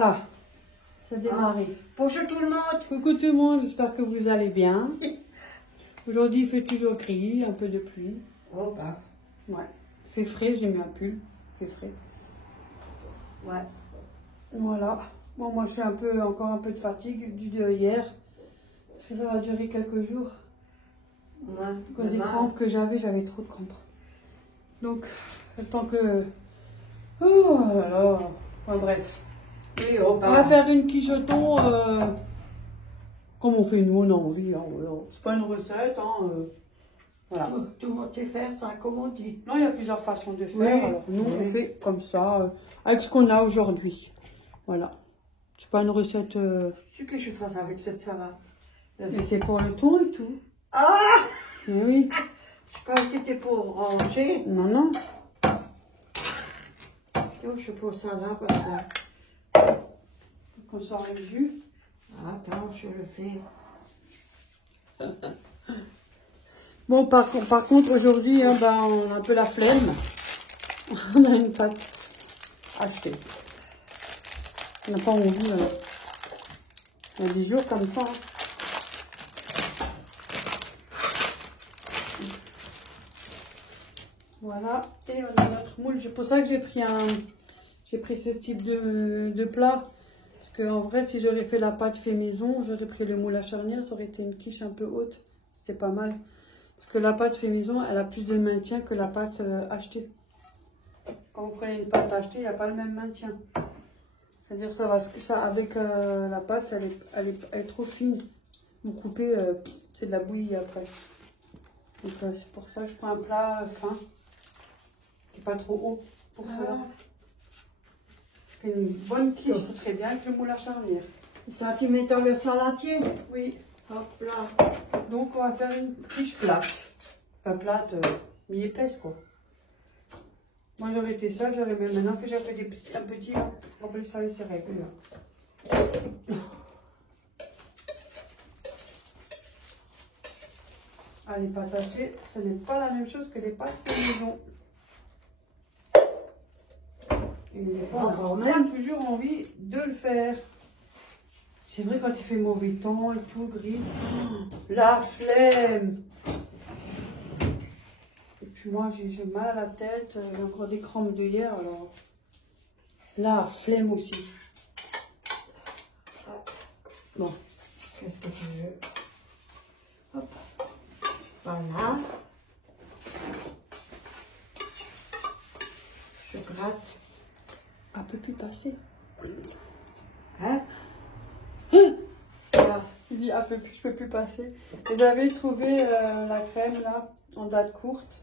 Voilà, ça a démarré. Bonjour tout le monde. Coucou tout le monde, j'espère que vous allez bien. Aujourd'hui, il fait toujours gris, un peu de pluie. Oh bah. Ouais, il fait frais, j'ai mis un pull, il fait frais. Ouais. Voilà. Bon, moi, je suis encore un peu de fatigue du de hier. Parce que ça va durer quelques jours. Ouais. Cause des crampes que j'avais trop de crampes. Donc, le temps que... Oh là là. Enfin, bref. Oui, oh On bah. va faire une quiche au thon, comme on fait nous, on a envie. Hein, voilà. C'est pas une recette, hein, voilà. Tout le monde sait faire ça, comme on dit. Non, il y a plusieurs façons de faire. Oui. Alors, nous, Oui. on fait comme ça, avec ce qu'on a aujourd'hui. Voilà. C'est pas une recette... Ce que je fasse avec cette salade. Mais c'est pour le thon et tout. Ah! Mais oui. Je crois que c'était pour ranger. Non, non. Donc je pose ça là parce que. Qu'on sort le jus. Attends, je le fais. Bon, par contre, aujourd'hui, hein, ben, on a un peu la flemme. On a une pâte achetée. On n'a pas envie. Il y a des jours comme ça. Hein. Voilà. Et on a notre moule. C'est pour ça que j'ai pris ce type de plat. Parce qu'en vrai, si j'aurais fait la pâte fait maison, j'aurais pris le moule à charnière. Ça aurait été une quiche un peu haute. C'était pas mal. Parce que la pâte fait maison, elle a plus de maintien que la pâte achetée. Quand vous prenez une pâte achetée, il n'y a pas le même maintien. C'est-à-dire ça avec la pâte, elle est trop fine. Vous coupez, c'est de la bouillie après. Donc c'est pour ça que je prends un plat fin, qui n'est pas trop haut pour ça. Une bonne quiche, ce serait bien avec le moule à charnière. Ça, tu mets dans le saladier. Oui. Hop là. Donc on va faire une quiche plate. Pas plate, mi-épaisse quoi. Moi j'aurais été seule, j'aurais même maintenant fait un petit, on peut ça les règles là. Ah, les pâtes hachées, ce n'est pas la même chose que les pâtes de maison. Et des fois, on a toujours envie de le faire. C'est vrai quand il fait mauvais temps et tout, gris. La flemme. Et puis moi, j'ai mal à la tête. J'ai encore des crampes de hier, alors. La flemme aussi. Bon. Qu'est-ce que tu veux? Hop. Voilà. Je gratte. Un peu plus passer. Hein? Voilà. Il dit un peu plus, je peux plus passer. Et j'avais trouvé la crème là, en date courte.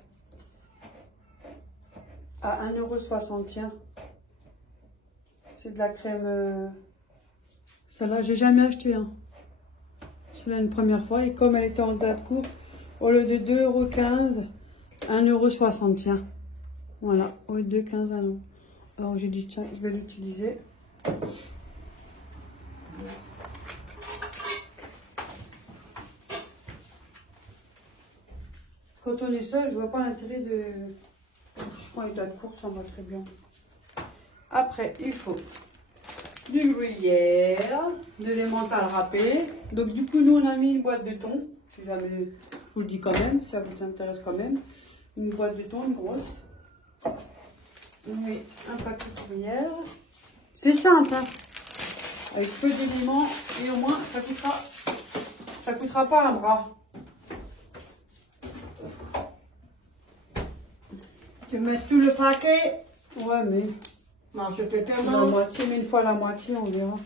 À 1,60 €, tiens. C'est de la crème. Celle-là, j'ai jamais acheté. Hein. Celle-là, une première fois. Et comme elle était en date courte, au lieu de 2,15 €, 1,60 €, tiens. Voilà, au lieu de 15 €. Alors j'ai dit, tiens, je vais l'utiliser. Quand on est seul, je vois pas l'intérêt de... Je prends les date courte, ça va très bien. Après, il faut du gruyère, de l'emmental râpé. Donc du coup, nous on a mis une boîte de thon. Si jamais, je vous le dis quand même, si ça vous intéresse quand même. Une boîte de thon, une grosse. On met un paquet de gruyère. C'est simple, hein. Avec peu d'éléments et au moins ça coûtera pas un bras. Tu mets tout le paquet. Ouais, mais Moi, je te la demande. moitié, mais une fois la moitié, on verra.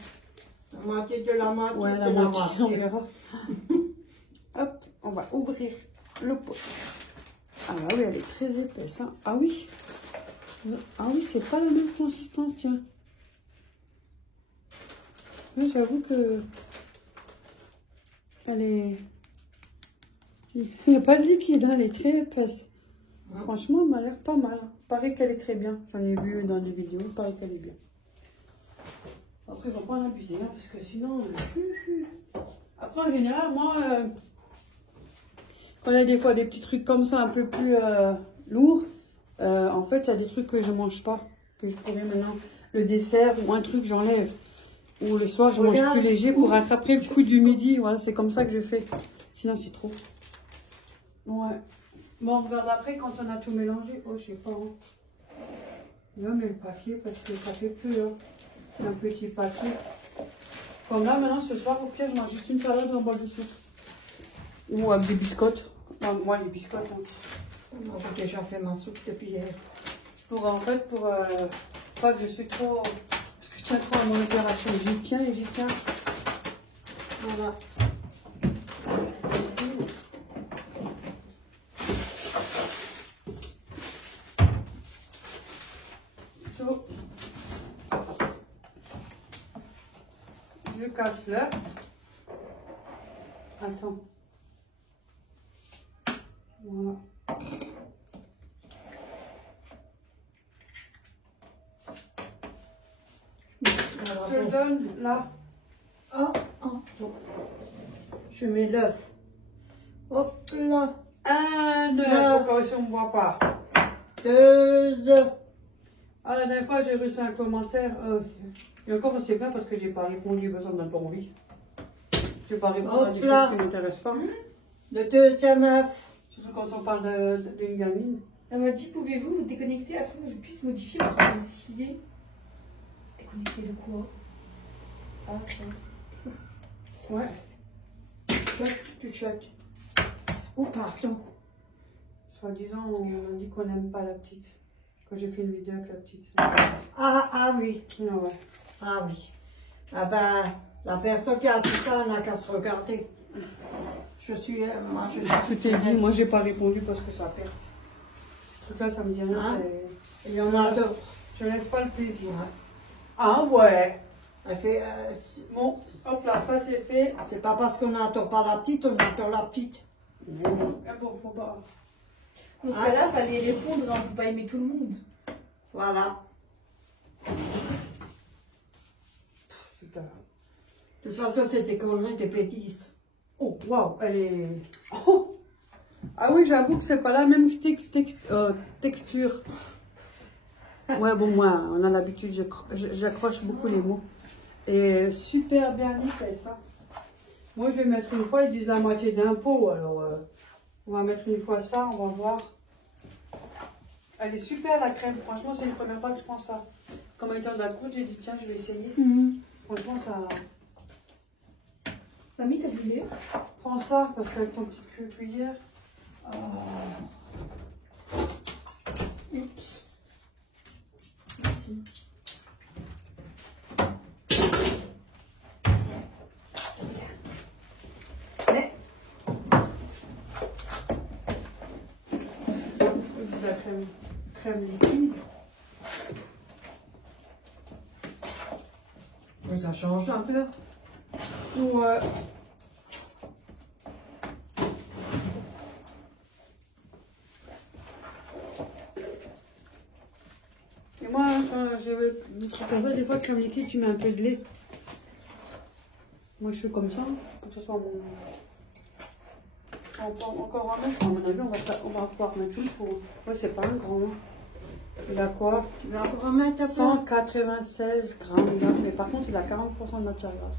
La moitié de la moitié, Ouais, c'est la moitié. on verra. Hop, on va ouvrir le pot. Ah bah oui, elle est très épaisse. Hein. Ah oui. Ah oui, c'est pas la même consistance, tiens. Oui, j'avoue que elle est... Il n'y a pas de liquide, hein, elle est très épaisse. Franchement, elle m'a l'air pas mal. Paraît qu'elle est très bien. J'en ai vu dans des vidéos, il paraît qu'elle est bien. Après, il ne faut pas en abuser, hein, parce que sinon... Après, en général, moi, quand il y a des fois des petits trucs comme ça, un peu plus lourds, en fait, il y a des trucs que je ne mange pas. Que je pourrais maintenant, le dessert ou un truc, j'enlève. Ou le soir, je mange Regarde. plus léger pour rattraper le coup du midi. Voilà, c'est comme ça que je fais. Sinon, c'est trop. Ouais. Bon, on regarde après quand on a tout mélangé. Oh, je sais pas. Hein. Là, mais le papier, parce que ça fait plus. Hein. C'est un petit papier. Comme là, maintenant, ce soir, au pire, je mange juste une salade ou un bol de soupe. Ou avec des biscottes. Enfin, moi, les biscottes. Hein. Moi, j'ai déjà fait ma soupe depuis hier. Pour, en fait, pour pas que je suis trop... Parce que je tiens trop à mon opération. J'y tiens et j'y tiens. Voilà. So. Je casse l'œuf. Attends. Voilà. Je le donne là. Oh, oh, oh. Je mets l'œuf. Hop là. Un œuf. Neuf. Encore si on ne voit pas. 2 œufs. Ah, la dernière fois, j'ai reçu un commentaire. Et encore, c'est bien parce que j'ai pas répondu aux besoins de ton vie. Je vais pas répondre à des Hop là. choses qui ne m'intéressent pas. Le deuxième œuf. Surtout quand on parle d'une gamine. Elle m'a dit, pouvez-vous vous déconnecter afin que je puisse modifier votre dossier? Déconnecter de quoi? Ah, ça. Ouais. Tu check. Oh, pardon. Soi-disant, on a dit qu'on n'aime pas la petite. Quand j'ai fait une vidéo avec la petite. Ah oui. Ah ouais. Ah oui. Ah ben, la personne qui a dit ça n'a qu'à se regarder. Je suis... moi, je Tout est dit. Moi, j'ai pas répondu parce que ça perd. En tout cas, ça me dit rien. Hein? c'est- Il y en a d'autres. Je laisse pas le plaisir. Ouais. Ah ouais. Elle fait, Bon, hop là, ça c'est fait. c'est pas parce qu'on n'entend pas la petite, on entend la petite. Ah bon, faut pas. Dans ce cas-là, il fallait répondre, on ne peut pas aimer tout le monde. Voilà. Putain. De toute façon, c'est des conneries, des bêtises. Oh, waouh, elle est. Oh. Ah oui, j'avoue que c'est pas la même texture. Ouais, bon, moi, on a l'habitude, j'accroche beaucoup les mots. Et super bien nickel, ça. Moi, je vais mettre une fois, ils disent la moitié d'un pot, alors on va mettre une fois ça, on va voir. Elle est super la crème, franchement, c'est la première fois que je prends ça. Comme étant dans la cour, j'ai dit, tiens, je vais essayer. Franchement, ça. Mamie, t'as du lait? Prends ça, parce qu'avec ton petit cuillère. Oups. Merci. Mais. De la crème liquide. Mais ça change un peu. Ouais. Et moi, quand j'ai des trucs comme ça, des fois, crème liquide, tu mets un peu de lait. Moi, je fais comme ça, pour que ce soit mon... On peut encore en mettre, à mon avis, on va pouvoir mettre tout pour... Ouais, c'est pas un grand. Il a quoi? Tu vas encore en mettre un peu? 196 grammes, là. Mais par contre, il a 40% de matière grasse.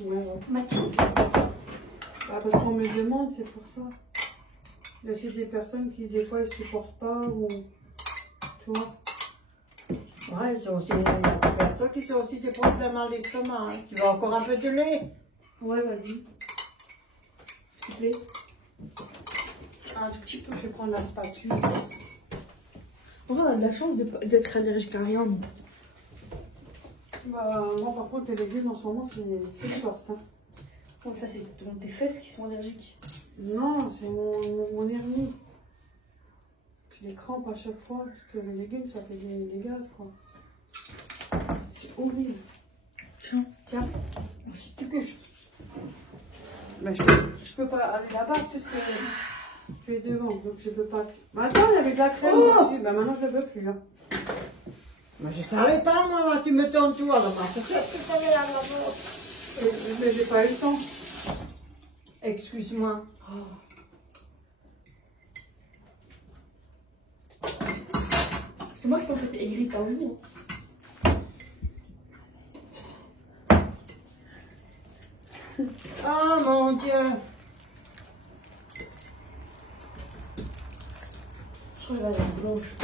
Ouais. Mathieu. Ah, parce qu'on me demande, c'est pour ça. Il y a aussi des personnes qui, des fois, ils supportent pas ou... Tu vois? Ouais, il y a des personnes qui ont aussi des problèmes à l'estomac. Hein. Tu veux encore un peu de lait? Ouais, vas-y. S'il te plaît. Un tout petit peu, je vais prendre la spatule. On a de la chance d'être allergique à rien. nous. Bah, moi, par contre, les légumes, en ce moment, c'est fort. Hein. Oh, ça, c'est tes fesses qui sont allergiques. Non, c'est mon hernie. J'ai des crampes à chaque fois, parce que les légumes, ça fait des gaz, quoi. C'est horrible. Tiens. Tiens. Si tu peux. Mais je peux pas aller là-bas, puisque tu es devant, donc je peux pas. Mais attends, il y avait de la crème dessus. Bah, maintenant, je ne le veux plus. Hein. Mais je savais pas, moi, tu me donnes tout. Alors, qu'est-ce que tu avais à la main? Mais j'ai pas eu le temps. Excuse-moi. C'est moi qui pense que c'était aigri, pas vous. Oh mon Dieu. Je crois qu'elle va être blanche.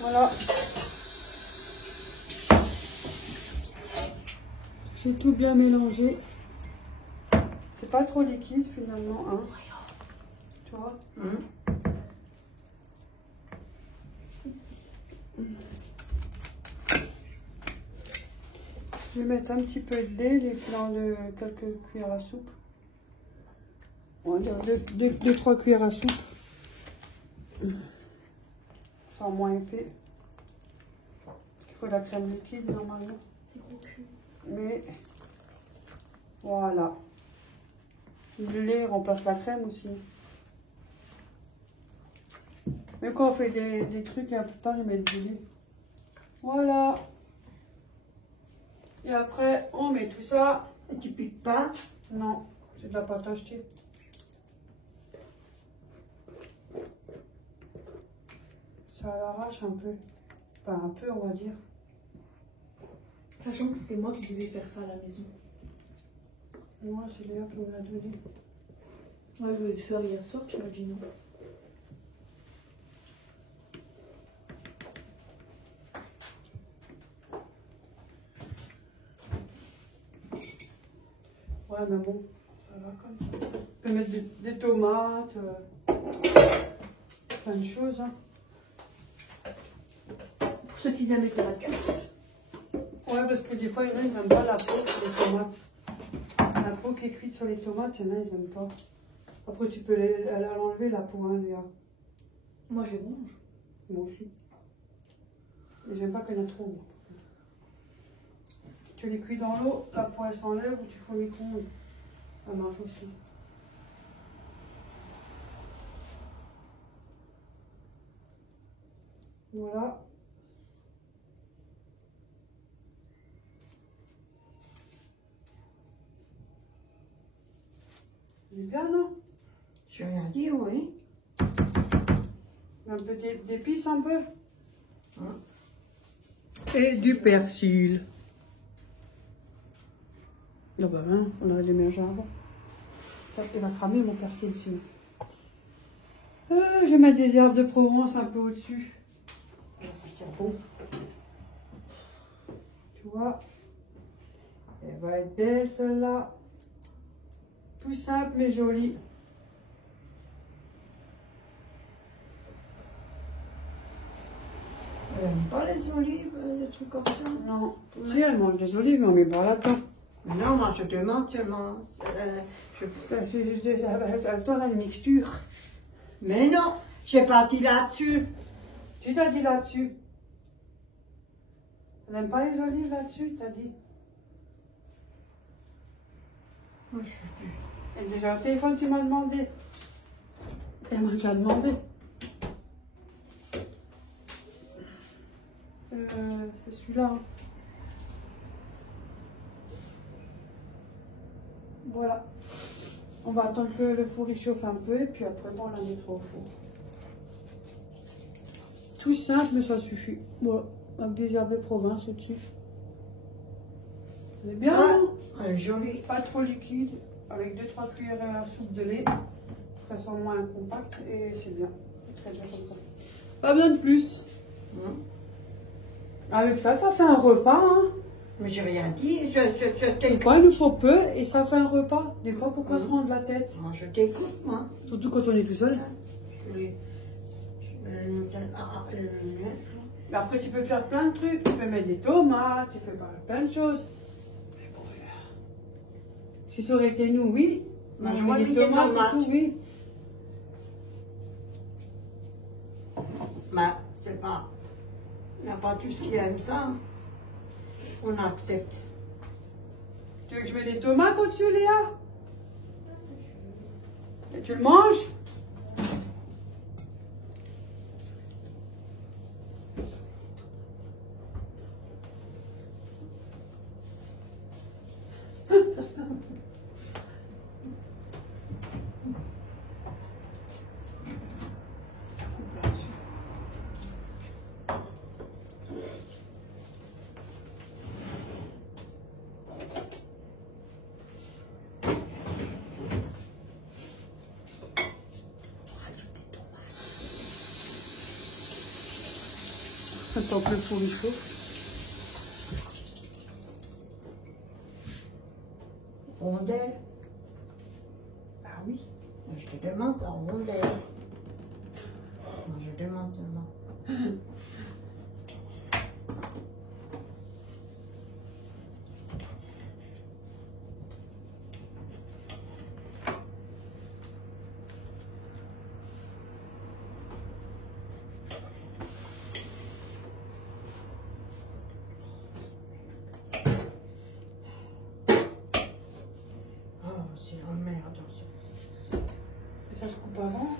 Voilà. J'ai tout bien mélangé. C'est pas trop liquide finalement, hein. Tu vois? Je vais mettre un petit peu de lait dans quelques cuillères à soupe. Ouais, 2-3 cuillères à soupe. Sans moins épais. Il faut la crème liquide normalement. C'est gros cul. Mais voilà. Le lait remplace la crème aussi. Même quand on fait des trucs un peu pas, ils mettent du lait. Voilà. Et après, on met tout ça. Et tu piques pas? Non, c'est de la pâte à jeter. Ça l'arrache un peu. Enfin, un peu, on va dire. Sachant que c'était moi qui devais faire ça à la maison. Moi, c'est Léa qui me l'a donné. Ouais, je voulais le faire hier soir, tu m'as dit non. Ouais, mais bon, ça va comme ça. On peut mettre des tomates, plein de choses. Hein. Pour ceux qui aiment les tomates cuites. Ouais, parce que des fois, il y en a, ils n'aiment pas la peau sur les tomates. La peau qui est cuite sur les tomates, il y en a, ils n'aiment pas. Après, tu peux l'enlever, la peau, hein, Léa. Moi, je mange. Moi aussi. Mais j'aime pas qu'il y en a trop. Moi. Tu les cuis dans l'eau, la peau, elle s'enlève, ou tu fais au micro-ondes. Ça marche aussi. Voilà. C'est bien, non? Je rien dit, oui. Un peu d'épices, un peu. Hein? Et du persil. Ah bah hein, on aurait dû manger avant. Ça, il va cramer mon persil sinon. Je vais mettre des herbes de Provence un peu au-dessus. Ça va sentir bon. Tu vois? Elle va être belle celle-là. Tout simple mais joli. Elle n'aime pas les olives, des trucs comme ça. Non. Si, elle mange des olives, mais on met pas là-dedans. Non, moi je demande seulement. Attends, là, une mixture. Mais non, j'ai pas dit là-dessus. Tu t'as dit là-dessus. Elle n'aime pas les olives là-dessus, t'as dit. Moi, je sais plus. Et déjà au téléphone, tu m'as demandé. Elle m'a déjà demandé. C'est celui-là. Hein. Voilà. On va attendre que le four il chauffe un peu et puis après on la mettra au four. Tout simple mais ça suffit. Voilà. Avec des herbes de Provence au-dessus. C'est bien, Ah, hein? elle est jolie. Pas trop liquide. Avec 2-3 cuillères à soupe de lait. Ça soit moins compact et c'est bien. C'est très bien comme ça. Pas besoin de plus. Avec ça, ça fait un repas. Hein. Mais j'ai rien dit, Des t'écoute. fois, il nous faut peu et ça fait un repas. Des fois, pourquoi se rendre la tête? Moi, je t'écoute, moi. Surtout quand on est tout seul. Mais après, tu peux faire plein de trucs. Tu peux mettre des tomates, tu peux faire plein de choses. Mais bon, si ça aurait été nous, oui. Moi, On j'aurais met mis des des tomates tomates. et tout, oui. Mais c'est pas. Il n'y a pas tous qui aiment ça. On accepte. Tu veux que je mette des tomates au-dessus, Léa? Et tu le manges? le temps que le four il chauffe. Rondelle. Ah oui. Je te demande en rondelle. Moi, je demande seulement. Ça se coupe avant.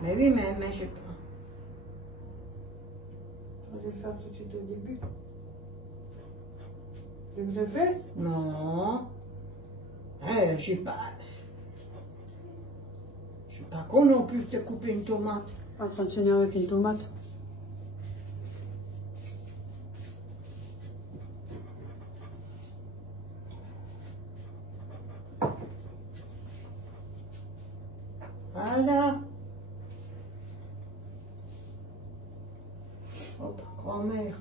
Mais oui, mais je pas. Je vais le faire tout de suite au début. Tu veux que je le fais? Non. Je sais pas. Je suis pas con non plus de te couper une tomate. En train de s'énerver avec une tomate. Voilà. Hop, grand-mère.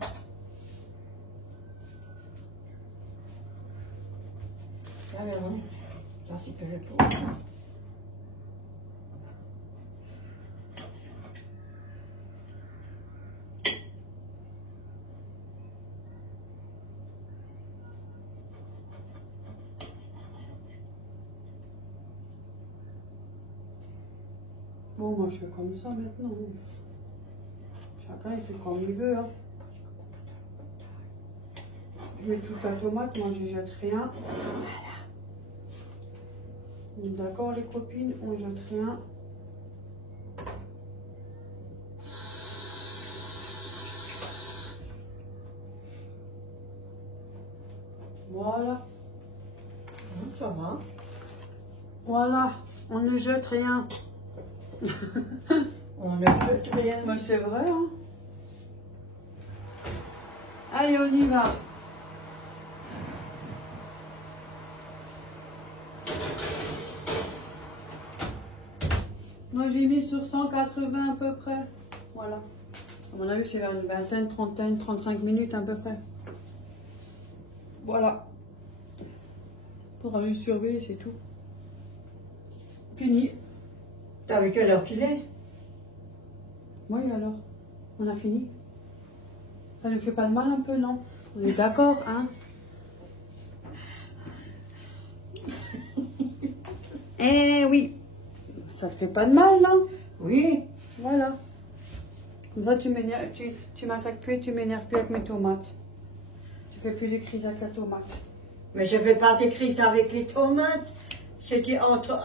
Ah ben non, ça c'est que je trouve. Bon, moi je fais comme ça maintenant. Chacun il fait comme il veut. Hein. Je mets toute la tomate, moi je jette rien. D'accord les copines, on jette rien. Voilà. Ça va. Voilà, on ne jette rien. On ne jette rien. Mais c'est vrai, hein. Allez, on y va. Moi, j'ai mis sur 180 à peu près. Voilà. À mon avis, c'est vers une vingtaine, trentaine, 35 minutes à peu près. Voilà. Faudra juste surveiller, c'est tout. Fini. T'as vu quelle heure qu'il est? Oui, alors. On a fini. Ça ne fait pas de mal un peu, non? On est d'accord, hein? Eh oui. Ça ne fait pas de mal, non? Oui. Voilà. Comme ça, tu m'attaques plus et tu m'énerves plus avec mes tomates. Tu fais plus de crise avec la tomate. Mais je fais pas des crises avec les tomates. J'étais entre...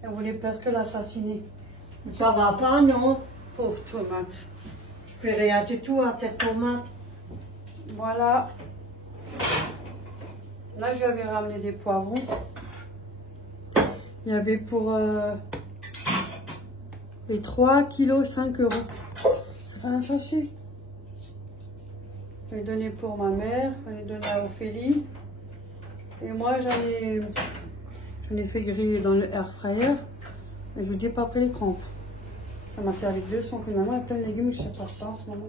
Elle voulait peur que l'assassiner. Ça va pas, non? Pauvre tomate. Je fais rien du tout à cette tomate. Voilà. Là, je lui avais ramené des poivrons. Il y avait pour les 3 kilos 5 euros. Ça fait un sachet. Je l'ai donné pour ma mère. Je l'ai donné à Ophélie. Et moi, j'en ai fait griller dans le air fryer. Mais je vous dis pas après les crampes. Ça m'a servi de leçon. Finalement, il y a plein de légumes. Je sais pas ça en ce moment.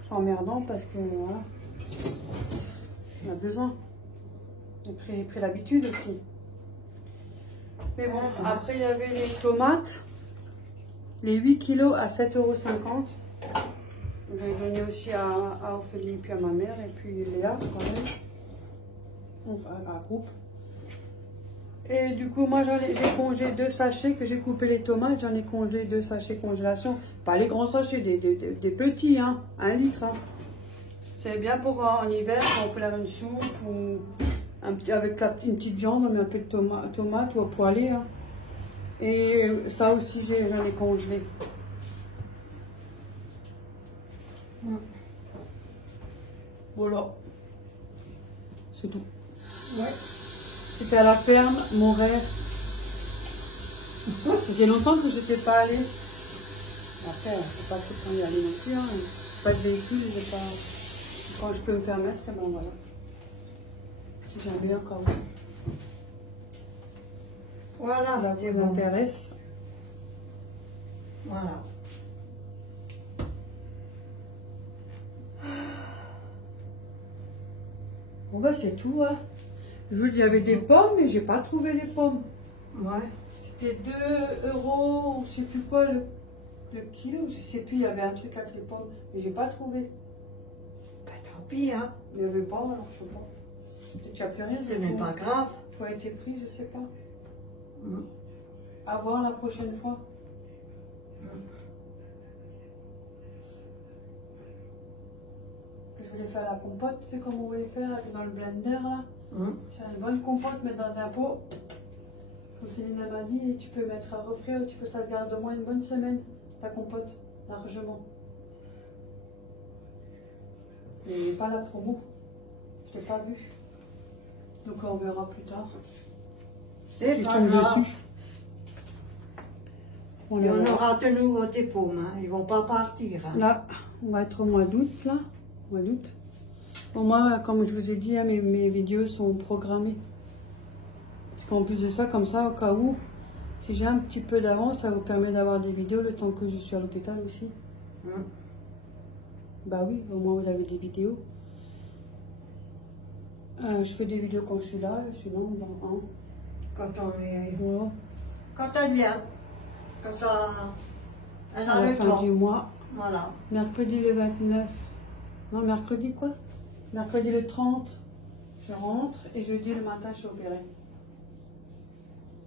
C'est emmerdant parce que voilà. On a besoin. J'ai pris l'habitude aussi. Mais bon, après il y avait les tomates. Les 8 kilos à 7,50 €. J'ai donné aussi à Ophélie, puis à ma mère, et puis Léa quand même. Enfin, à groupe. Et du coup, moi j'ai congelé 2 sachets que j'ai coupé les tomates. J'en ai congelé 2 sachets congélation. Pas les grands sachets, des petits, hein, 1 litre. Hein. C'est bien pour en hiver, quand on peut faire une soupe ou avec une petite viande, on met un peu de tomate ou à poêler. Hein. Et ça aussi, j'en ai congelé. Voilà. C'est tout. Ouais. C'était à la ferme, mon rêve. Ça faisait longtemps que je n'étais pas allée. Après, je ne sais pas trop y aller non plus. Hein. Pas de véhicule, pas... quand je peux me permettre, ben voilà. Si jamais encore. Voilà, Là, c'est ça bon. m'intéresse. Voilà. Bon bah c'est tout. Hein. Je vous dis, il y avait des pommes, mais j'ai pas trouvé les pommes. Ouais. C'était 2 €, je sais plus quoi, le kilo, je sais plus, il y avait un truc avec les pommes, mais j'ai pas trouvé. Bah, tant pis, hein. Il n'y avait pas, alors je sais pas. Peut-être qu'il n'y a plus rien. Ce n'est pas grave. Tout a été pris, je sais pas. Mm. À voir la prochaine fois. Je voulais faire la compote, tu sais comment on voulait faire dans le blender là. Faire une bonne compote, mettre dans un pot. Comme Céline m'a dit, tu peux mettre à refroidir, tu peux ça te garde au moins une bonne semaine, ta compote, largement. Mais pas la promo. Je l'ai pas vue. Donc on verra plus tard. C'est Si je pas tombe grave. dessus. On aura de nouveau des pommes, hein. Ils vont pas partir. Hein. Là, on va être au mois d'août, là. Mois d'août. Bon, moi, comme je vous ai dit, hein, mes vidéos sont programmées. Parce qu'en plus de ça, comme ça, au cas où, si j'ai un petit peu d'avance, ça vous permet d'avoir des vidéos le temps que je suis à l'hôpital aussi. Bah oui, au moins vous avez des vidéos. Je fais des vidéos quand je suis là, sinon dans un. Quand on est... Voilà. Quand elle vient. Quand ça... Elle À a la le fin temps. du mois. Voilà. Mercredi le 29. Non, mercredi quoi? Mercredi le 30, je rentre et jeudi le matin, je suis opérée.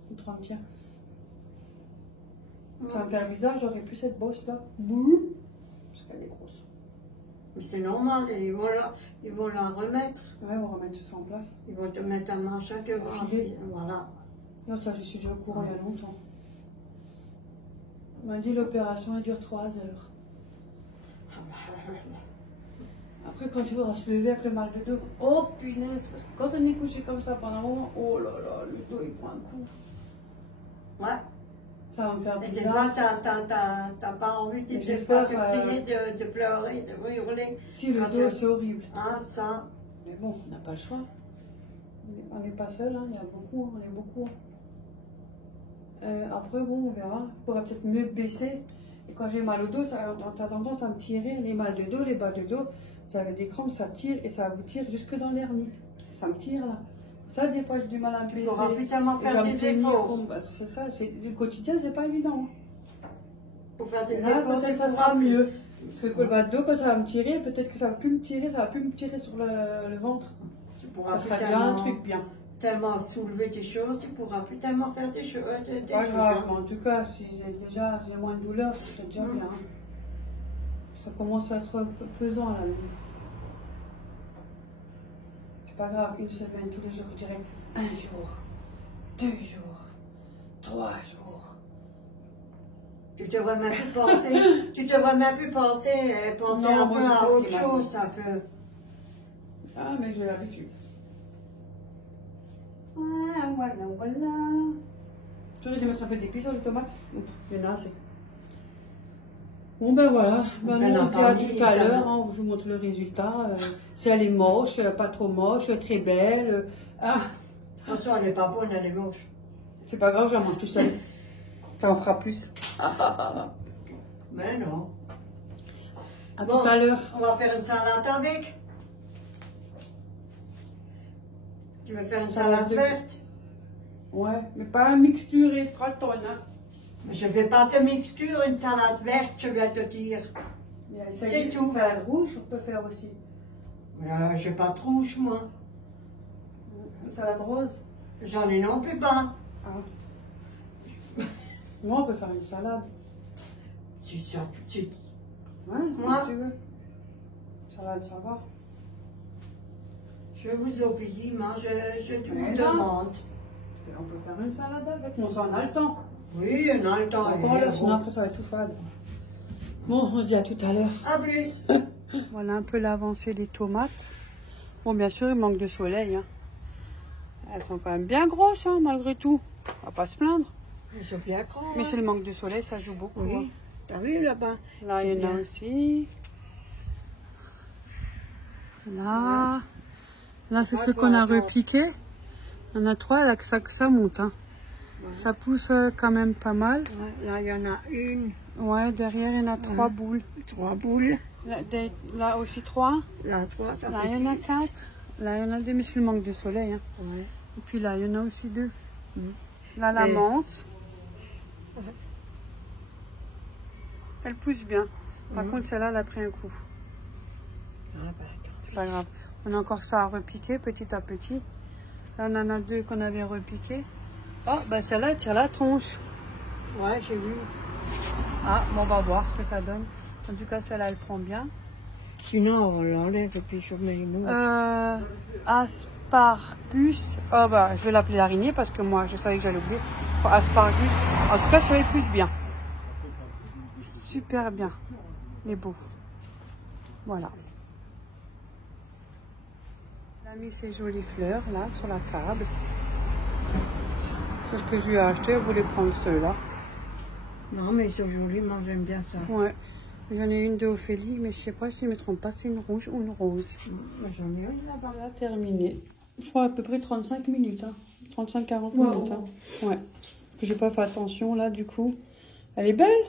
Le 31. Ça va me faire bizarre, j'aurais plus cette bosse là. Bouh! Parce qu'elle est grosse. Mais c'est normal, ils vont la remettre. Ouais, on va remettre tout ça en place. Ils vont te mettre un machin devant. Filet. Voilà. Non, ça, je suis déjà au courant il y a longtemps. On m'a dit l'opération elle dure 3 heures. Après, quand tu vas se lever avec le mal de dos, oh punaise, parce que quand on est couché comme ça pendant un moment, oh là là, le dos il prend un coup. Ouais. Ça va me faire Et des bizarre. fois, t'as pas envie de Mais te j'espère, crier, de pleurer, de hurler. Si, le Quand dos, tu- c'est horrible. Ah, ça. Mais bon, on n'a pas le choix. On n'est pas seul, hein, il y a beaucoup, on est beaucoup. Après, bon, on verra. On pourra peut-être mieux baisser. Et quand j'ai mal au dos, ça a tendance à me tirer. Les mal de dos, les bas de dos, vous avez des crampes, ça tire et ça vous tire jusque dans l'hernie. Ça me tire là. Ça, des fois, j'ai du mal à me Tu baisser. pourras plus tellement Et faire je dois me des tenir. efforts. Bon, bah, c'est ça, le quotidien, c'est pas évident. Hein. Pour faire des Et là, efforts, peut-être tu ça pourras sera plus. mieux. Parce que le bas de dos, quand ça va me tirer, peut-être que ça va plus me tirer, ça va plus me tirer sur le ventre. Tu pourras Ça plus sera déjà un truc bien. tellement soulever tes choses, tu pourras plus tellement faire des choses. C'est pas grave, mais en tout cas, si j'ai moins de douleur, c'est déjà bien. Hein. Ça commence à être un peu pesant à la longue. C'est pas grave, une semaine, tous les jours, je dirais 1 jour, 2 jours, 3 jours. Tu devrais même plus penser, penser Non, un moi, peu je sais à ce autre qu'il m'a chose, dit. un peu. Ah, mais j'ai l'habitude. Ouais, voilà. Toujours de mettre un peu d'épices sur les tomates. Il y en a assez. Bon ben voilà, maintenant on se dit à tout à l'heure, hein, je vous montre le résultat. Si elle est moche, pas trop moche, très belle. Ah, De toute façon, elle n'est pas bonne, elle est moche. c'est pas grave, je la mange tout seul. Ça en fera plus. Mais non. À Bon, tout à l'heure. On va faire une salade avec. Tu veux faire une Salade salade de- verte? Ouais, mais pas mixturée, 3 tonnes. Hein. Je ne vais pas te mixture, une salade verte, je vais te dire. C'est tout. Salade rouge, on peut faire aussi. Je n'ai pas de rouge, moi. Une salade rose. J'en ai non plus pas. Ah. Moi, on peut faire une salade. Ouais, Moi? si tu veux. Salade, ça va. Je vous obéis, moi, je te Mais vous non. demande. Et on peut faire une salade avec, mais on a le temps. Oui, on a le temps. Encore l'heure, sinon après ça va être tout fade. Bon, on se dit à tout à l'heure. À plus. Voilà un peu l'avancée des tomates. Bon, bien sûr, il manque de soleil. Hein. Elles sont quand même bien grosses, hein, malgré tout. On va pas se plaindre. Je bien grand. Mais c'est le manque de soleil, ça joue beaucoup. Oui. Hein. T'as vu là-bas? Là, C'est il y en a bien. aussi. Là. Là, c'est Ah, ce qu'on a attends. repiqué. Il y en a 3, là, que ça monte. Hein. Ouais. Ça pousse quand même pas mal. Ouais, là, il y en a une, Ouais, derrière, il y en a 3 boules. 3 boules. Là aussi 3. Là, 3, ça Là, fait il y en a 6. 4. Là, il y en a deux, mais c'est le manque de soleil. Hein. Ouais. Et puis là, il y en a aussi deux. Là, la menthe. Elle pousse bien. Par contre, celle-là, elle a pris un coup. Ah bah attends. C'est pas grave. On a encore ça à repiquer petit à petit. Là, on en a deux qu'on avait repiquées. Oh, ben celle-là, elle tire la tronche. Ouais, j'ai vu. Ah, bon, on va voir ce que ça donne. En tout cas, celle-là, elle prend bien. Sinon, on l'enlève et puis je mets une autre. Aspargus. Oh, bah, je vais l'appeler l'araignée parce que moi, je savais que j'allais oublier. Aspargus. En tout cas, ça va plus bien. Super bien. Il est beau. Voilà. Elle a mis ses jolies fleurs, là, sur la table. C'est ce que je lui ai acheté. Elle voulait prendre ceux-là. Non, mais ils sont jolis, moi j'aime bien ça. Ouais. J'en ai une de Ophélie, mais je sais pas si je ne me trompe pas, c'est une rouge ou une rose. Moi j'en ai une là-bas. Voilà, terminé. Je crois à peu près 35 minutes. Hein. 35-40 Wow. minutes. Hein. Ouais. J'ai pas fait attention là, du coup. Elle est belle.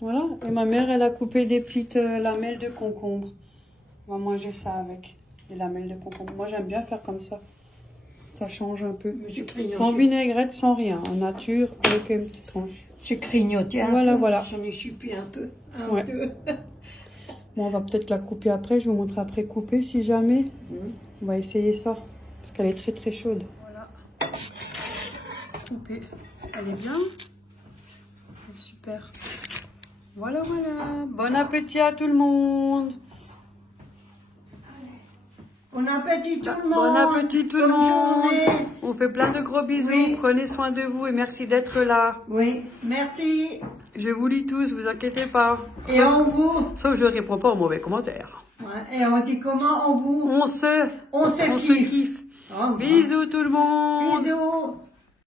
Voilà. Et ma mère, elle a coupé des petites lamelles de concombre. On va manger ça avec. Des lamelles de concombre. Moi, j'aime bien faire comme ça. Ça change un peu. Sans vinaigrette, sans rien. En nature, avec une petite tranche. J'ai grignoté un Voilà, peu. voilà. J'en ai chupé un peu. Ouais. Deux. Bon, on va peut-être la couper après. Je vous montrerai après couper si jamais. On va essayer ça. Parce qu'elle est très très chaude. Voilà. Coupée. Elle est bien. Elle est super. Voilà, voilà. Bon appétit à tout le monde. Bon appétit tout le monde. Bon appétit tout le Bonne monde. journée. On vous fait plein de gros bisous. Oui. Prenez soin de vous et merci d'être là. Oui, merci. Je vous lis tous, vous inquiétez pas. Et on vous. Sauf je ne réponds pas aux mauvais commentaires. Ouais, et on dit comment on vous. On se On se kiffe. kiffe. Oh, Bisous tout le monde. Bisous.